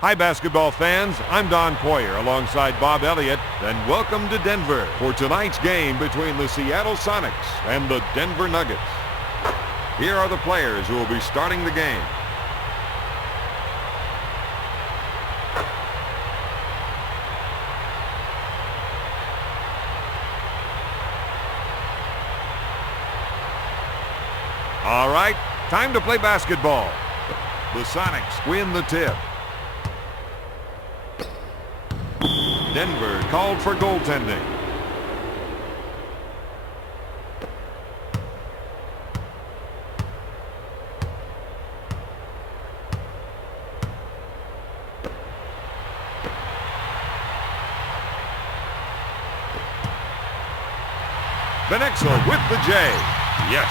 Hi, basketball fans. I'm Don Poyer alongside Bob Elliott, and welcome to Denver for tonight's game between the Seattle Sonics and the Denver Nuggets. Here are the players who will be starting the game. All right, time to play basketball. The Sonics win the tip. Denver called for goaltending. Benexel with the J. Yes.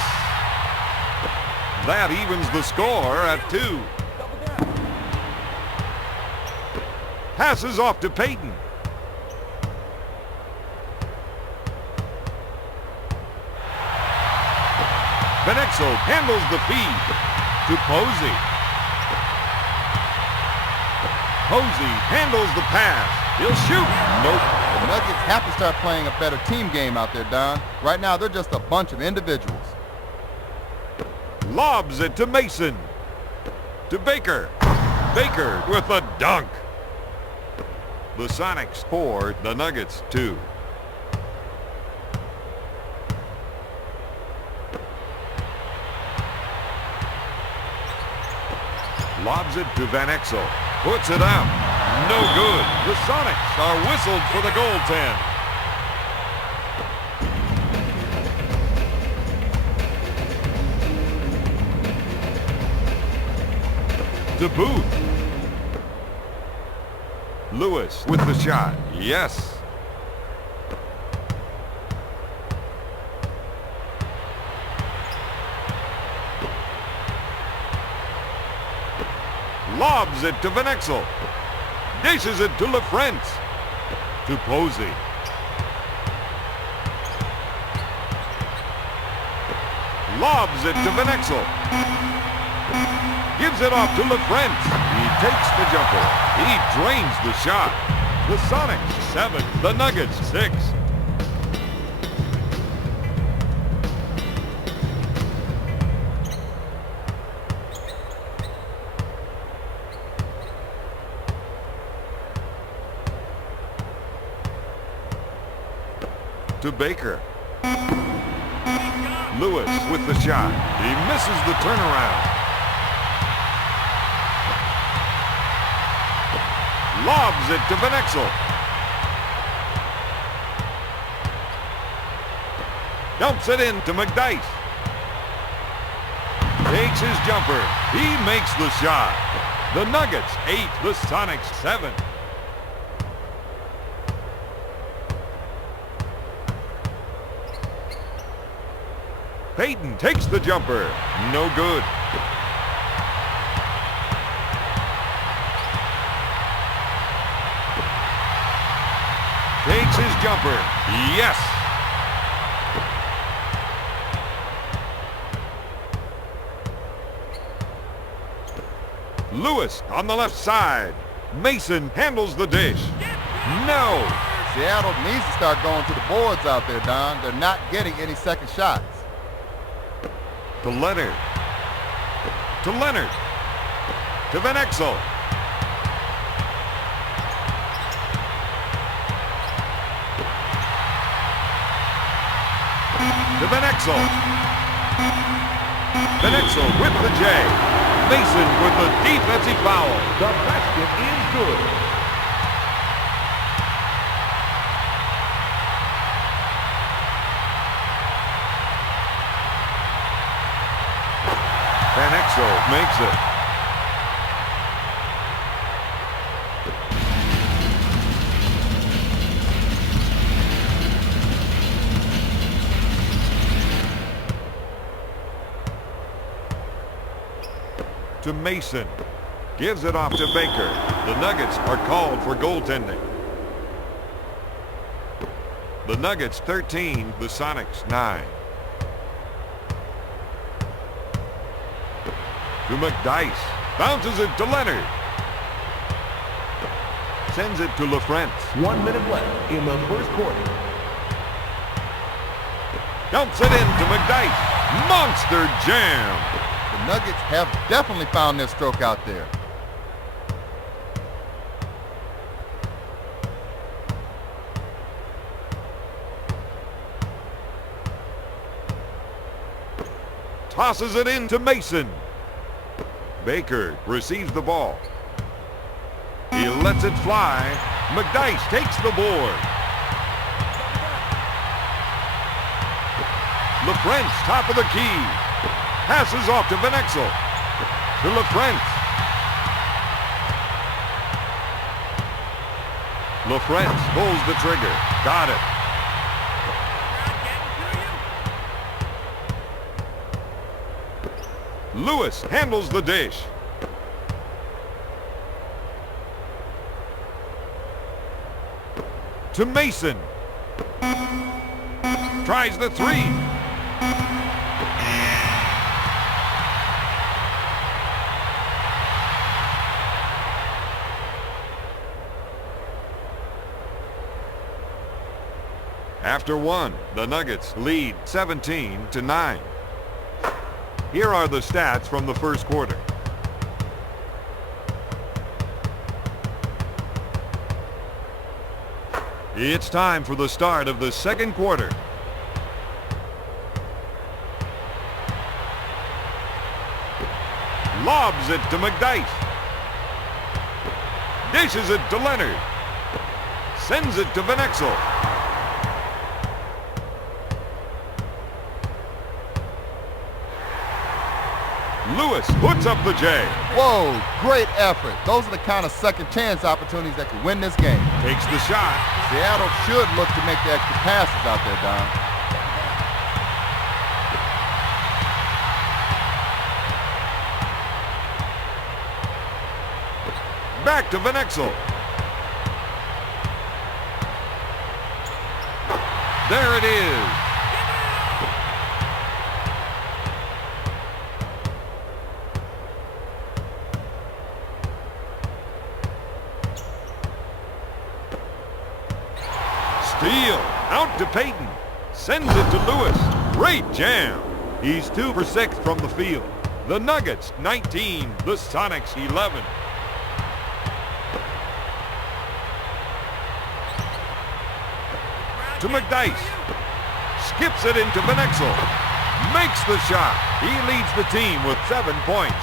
That evens the score at 2. Passes off to Payton. Benexel handles the feed to Posey. Posey handles the pass. He'll shoot. Nope. The Nuggets have to start playing a better team game out there, Don. Right now, they're just a bunch of individuals. Lobs it to Mason. To Baker. Baker with a dunk. The Sonics 4, the Nuggets 2. Lobs it to Van Exel. Puts it out. No good. The Sonics are whistled for the goaltend. To Booth. Lewis with the shot. Yes. Lobs it to Van Exel. Dishes it to LaFrentz. To Posey. Lobs it to Van Exel. Gives it off to LaFrentz. He takes the jumper. He drains the shot. The Sonics 7, the Nuggets 6. To Baker. Lewis with the shot. He misses the turnaround. Lobs it to Van Exel. Dumps it in to McDyess. Takes his jumper. He makes the shot. The Nuggets 8, the Sonics 7. Payton takes the jumper. No good. Takes his jumper. Yes. Lewis on the left side. Mason handles the dish. No. Seattle needs to start going to the boards out there, Don. They're not getting any second shots. To Leonard. To Leonard. To Van Exel. To Van Exel. Van Exel with the J. Mason with the defensive foul. The basket is good. Van Exel makes it. To Mason. Gives it off to Baker. The Nuggets are called for goaltending. The Nuggets 13, the Sonics 9. To McDyess. Bounces it to Leonard. sends it to LaFrance. 1 minute left in the first quarter. Dumps it into McDyess. Monster jam. The Nuggets have definitely found their stroke out there. Tosses it into Mason. Baker receives the ball. He lets it fly. McDyess takes the board. LaFrance, top of the key. Passes off to Van Exel. To LaFrance. LaFrance pulls the trigger. Got it. Lewis handles the dish. To Mason. Tries the three. After one, the Nuggets lead 17-9. Here are the stats from the first quarter. It's time for the start of the second quarter. Lobs it to McDyess. Dishes it to Leonard. Sends it to Van Exel. Lewis puts up the J. Whoa, great effort. Those are the kind of second chance opportunities that could win this game. Takes the shot. Seattle should look to make the extra passes out there, Don. Back to Van Exel. There it is. Steal. Out to Payton. Sends it to Lewis. Great jam. He's 2 for 6 from the field. The Nuggets 19, the Sonics 11. To McDyess. Skips it into Van Exel. Makes the shot. He leads the team with 7 points.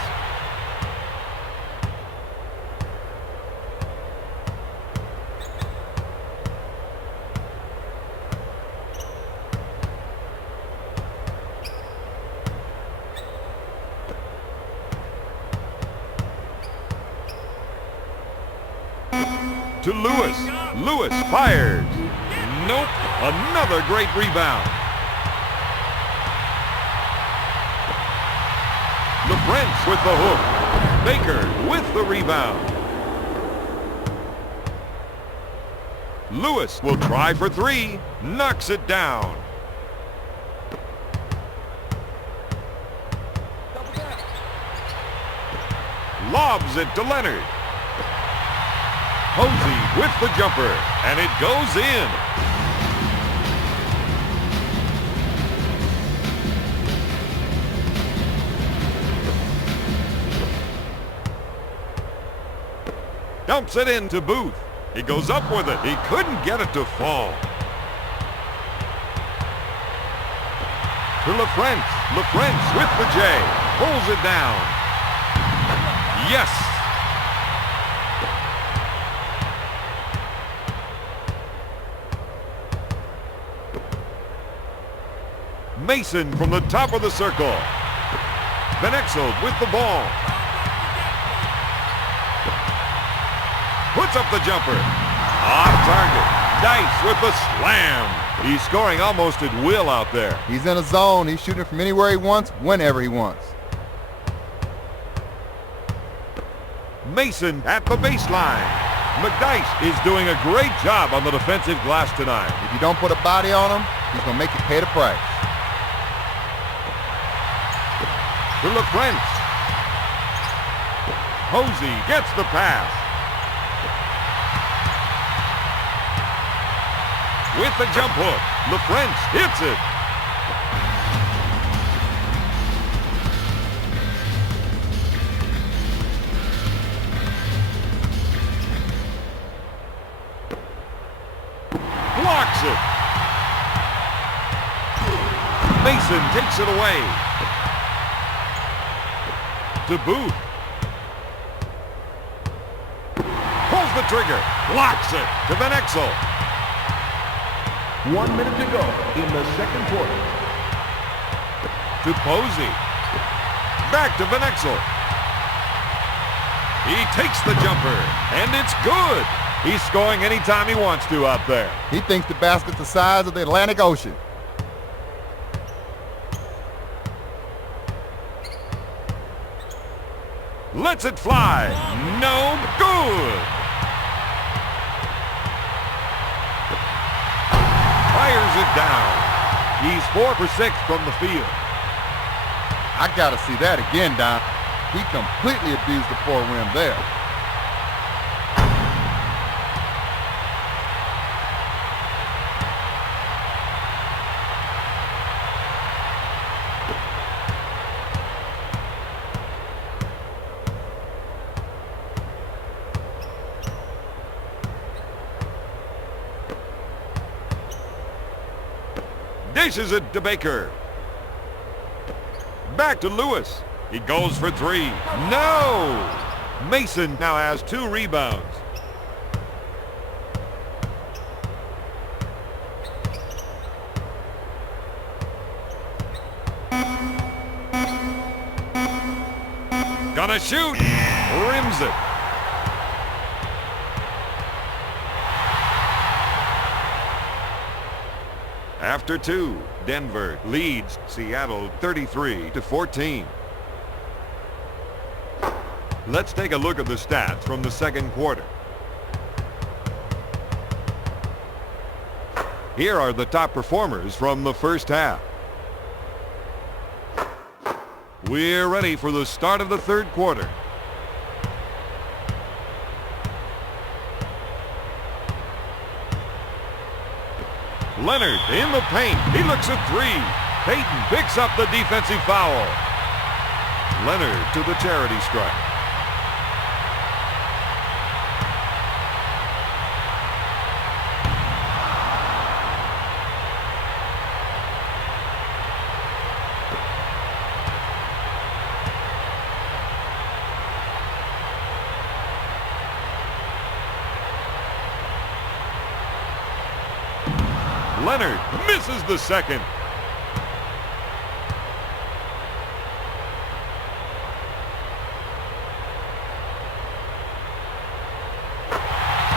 To Lewis. Lewis fires. Nope. Another great rebound. LaFrance with the hook. Baker with the rebound. Lewis will try for 3. Knocks it down. Lobs it to Leonard. Posey with the jumper, and it goes in. Dumps it into Booth. He goes up with it. He couldn't get it to fall. To LaFrance. LaFrance with the J. Pulls it down. Yes. Mason from the top of the circle. Van Exel with the ball. Puts up the jumper. Off target. Dice with the slam. He's scoring almost at will out there. He's in a zone. He's shooting from anywhere he wants, whenever he wants. Mason at the baseline. McDyess is doing a great job on the defensive glass tonight. If you don't put a body on him, he's going to make you pay the price. To LaFrance. Posey gets the pass. with the jump hook. LaFrance hits it. Blocks it. Mason takes it away. To Booth. Pulls the trigger. Blocks it to Van Exel. 1 minute to go in the second quarter. To Posey. Back to Van Exel. He takes the jumper, and it's good. He's scoring anytime he wants to out there. He thinks the basket's the size of the Atlantic Ocean. Lets it fly. No good. Fires it down. He's 4 for 6 from the field. I gotta see that again, Don. He completely abused the poor rim there. Dishes it to Baker. Back to Lewis. He goes for 3. No! Mason now has 2 rebounds. Gonna shoot. Rims it. After 2, Denver leads Seattle 33-14. Let's take a look at the stats from the second quarter. Here are the top performers from the first half. We're ready for the start of the third quarter. Leonard in the paint. He looks at 3. Payton picks up the defensive foul. Leonard to the charity stripe. Leonard misses the second.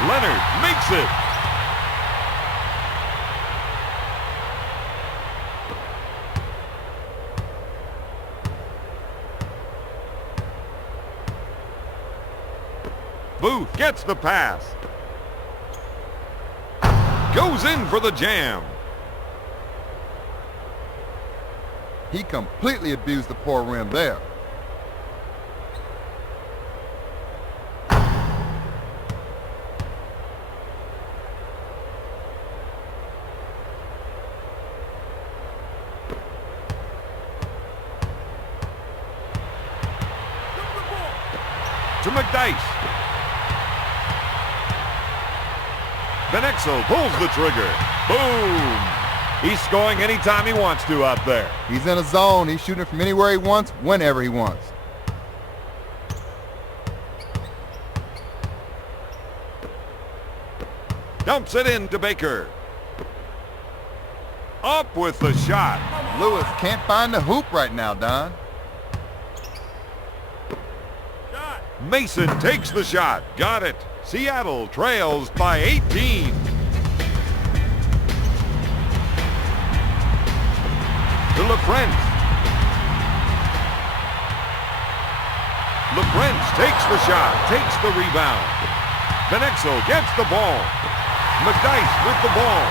Leonard makes it. Booth gets the pass. Goes in for the jam. He completely abused the poor rim there. To McDyess. Van Exel pulls the trigger. Boom! He's scoring anytime he wants to out there. He's in a zone. He's shooting from anywhere he wants, whenever he wants. Dumps it in to Baker. Up with the shot. Lewis can't find the hoop right now, Don. Mason takes the shot. Got it. Seattle trails by 18. To LaFrance. LaFrance takes the shot, takes the rebound. Van Exel gets the ball. McDyess with the ball.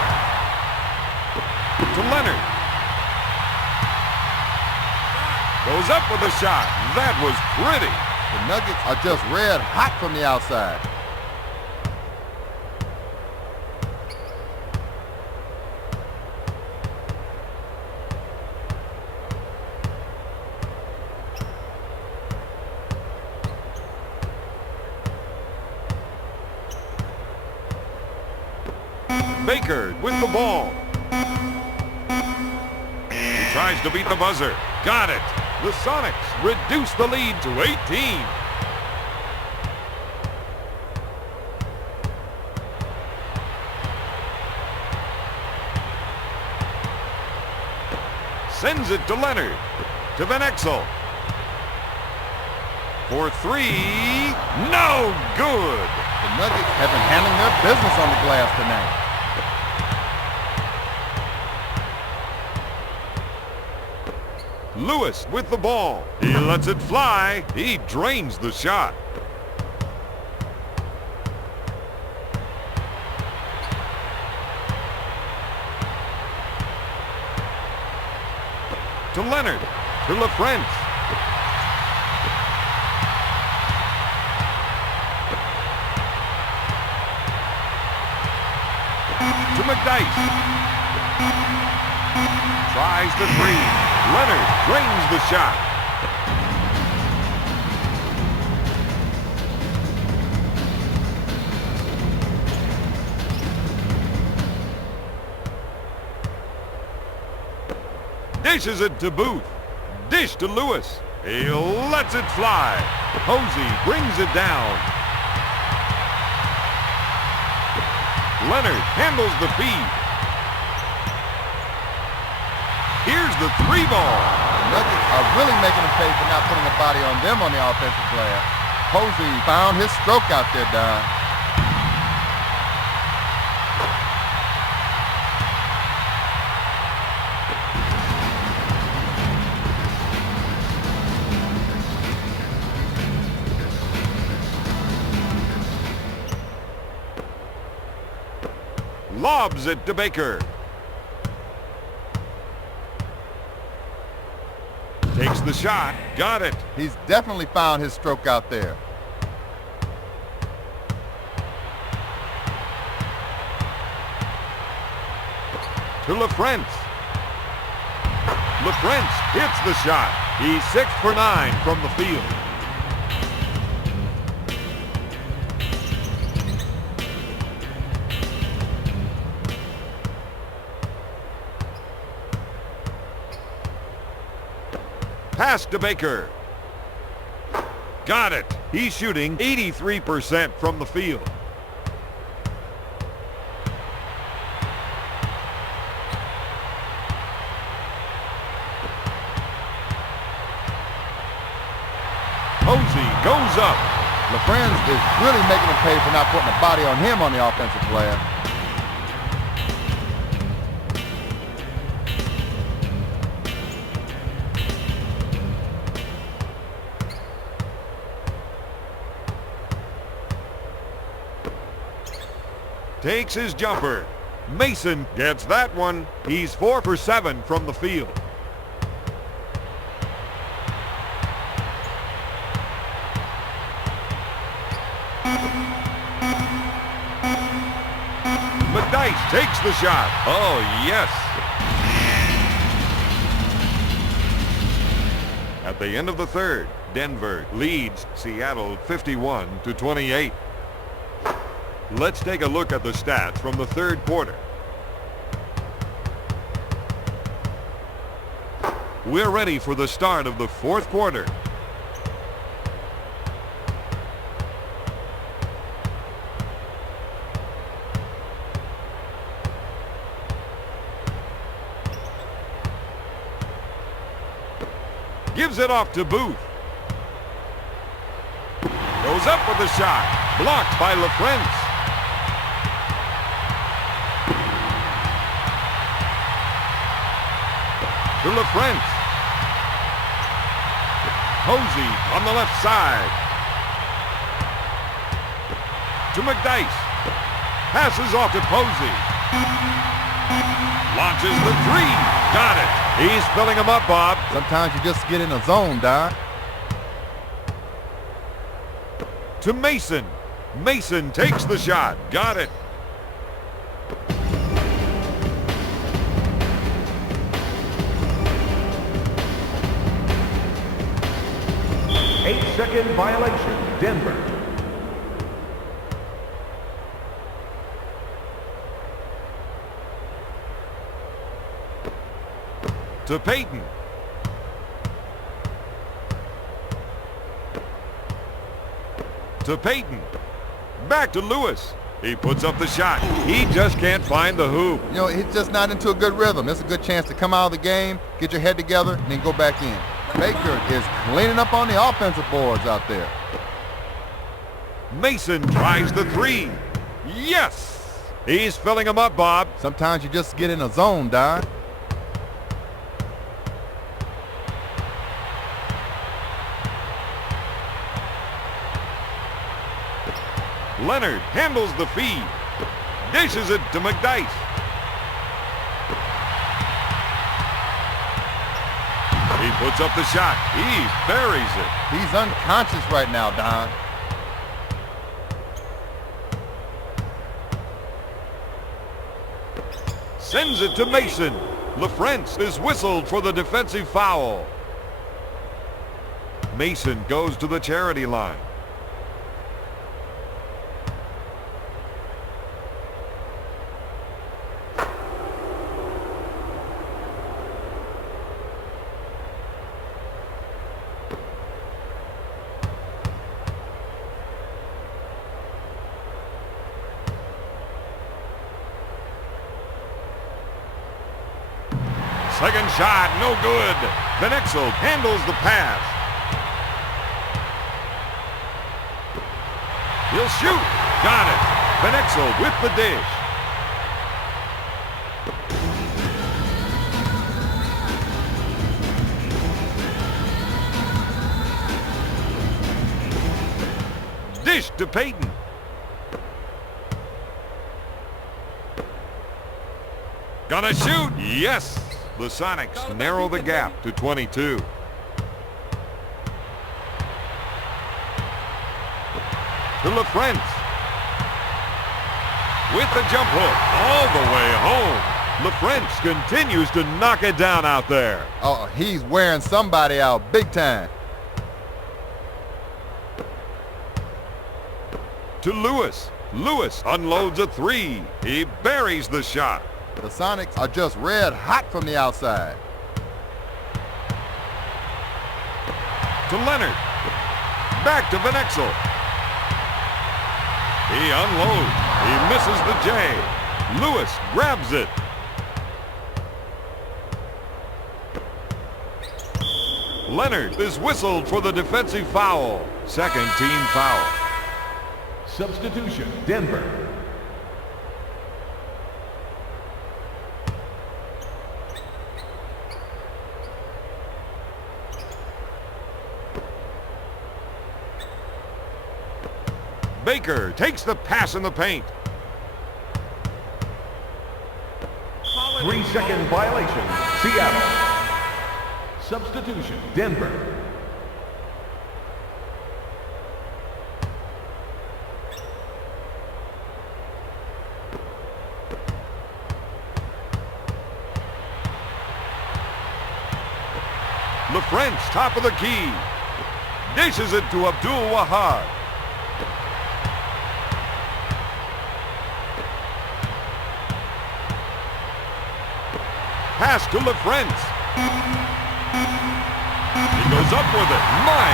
To Leonard. Goes up with a shot. That was pretty. The Nuggets are just red hot from the outside. Baker with the ball. He tries to beat the buzzer. Got it. The Sonics reduce the lead to 18. Sends it to Leonard. To Van Exel. For three. No good. The Nuggets have been handling their business on the glass tonight. Lewis with the ball. He lets it fly. He drains the shot. To Leonard. To LaFrance. To McDyess. Tries the three. Leonard drains the shot. Dishes it to Booth. Dish to Lewis. He lets it fly. Posey brings it down. Leonard handles the feed. Here's the three ball. The Nuggets are really making them pay for not putting a body on them on the offensive glass. Posey found his stroke out there, Don. Lobs it to Baker. Takes the shot. Got it. He's definitely found his stroke out there. To LaFrance. LaFrance hits the shot. He's 6 for 9 from the field. Pass to Baker. Got it. He's shooting 83% from the field. Posey goes up. LaFrance is really making him pay for not putting a body on him on the offensive glass. Takes his jumper. Mason gets that one. He's 4 for 7 from the field. McDyess takes the shot. Oh, yes. At the end of the third, Denver leads Seattle 51-28. Let's take a look at the stats from the third quarter. We're ready for the start of the fourth quarter. Gives it off to Booth. Goes up with the shot. Blocked by LaFrance. To LaFrance. Posey on the left side. To McDyess. Passes off to Posey. Launches the three. Got it. He's filling them up, Bob. Sometimes you just get in a zone, Don. To Mason. Mason takes the shot. Got it. Eight-second violation, Denver. to Peyton. To Peyton. Back to Lewis. He puts up the shot. He just can't find the hoop. You know, he's just not into a good rhythm. It's a good chance to come out of the game, get your head together, and then go back in. Baker is cleaning up on the offensive boards out there. Mason tries the three. Yes! He's filling them up, Bob. Sometimes you just get in a zone, Don. Leonard handles the feed. Dishes it to McDyess. He puts up the shot. He buries it. He's unconscious right now, Don. Sends it to Mason. LaFrentz is whistled for the defensive foul. Mason goes to the charity line. Second shot, no good. Van Exel handles the pass. He'll shoot. Got it. Van Exel with the dish. Dish to Peyton. Gonna shoot. Yes. The Sonics narrow the gap to 22. To LaFrentz. With the jump hook all the way home. LaFrentz continues to knock it down out there. Oh, he's wearing somebody out big time. To Lewis. Lewis unloads a three. He buries the shot. The Sonics are just red hot from the outside. To Leonard. Back to Van Exel. He unloads. He misses the J. Lewis grabs it. Leonard is whistled for the defensive foul. Second team foul. Substitution, Denver. Baker takes the pass in the paint. 3-second violation, Seattle. Substitution, Denver. LaFrentz, top of the key. Dishes it to Abdul-Wahab. Pass to LaFrentz. He goes up with it. My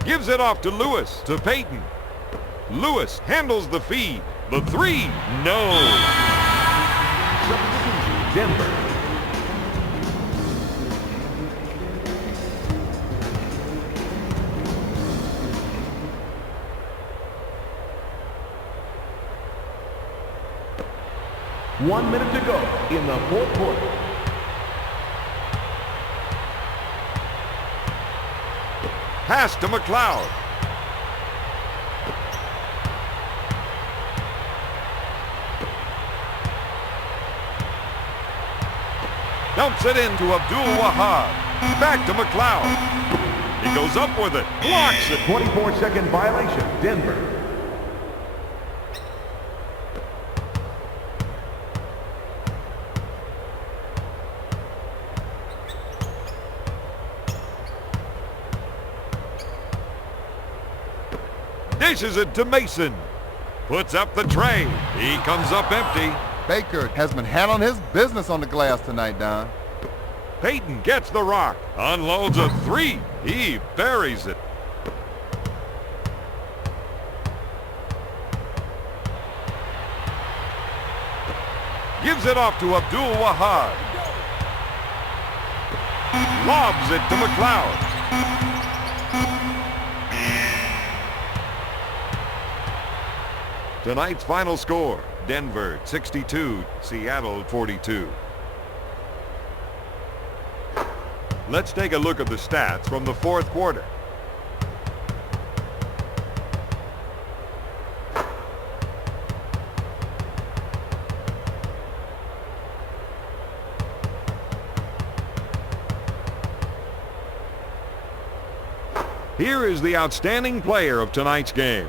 goodness. Gives it off to Lewis. To Peyton. Lewis handles the feed. The three. No. Substitution, Denver. One minute to go in the fourth quarter. Pass to McLeod. Dumps it into Abdul-Wahab. Back to McLeod. He goes up with it. Blocks it. 24-second violation, Denver. Dishes it to Mason. Puts up the tray. He comes up empty. Baker has been handling his business on the glass tonight, Don. Peyton gets the rock. Unloads a three. He buries it. Gives it off to Abdul Wahab. Lobs it to McLeod. Tonight's final score, Denver 62, Seattle 42. Let's take a look at the stats from the fourth quarter. Here is the outstanding player of tonight's game.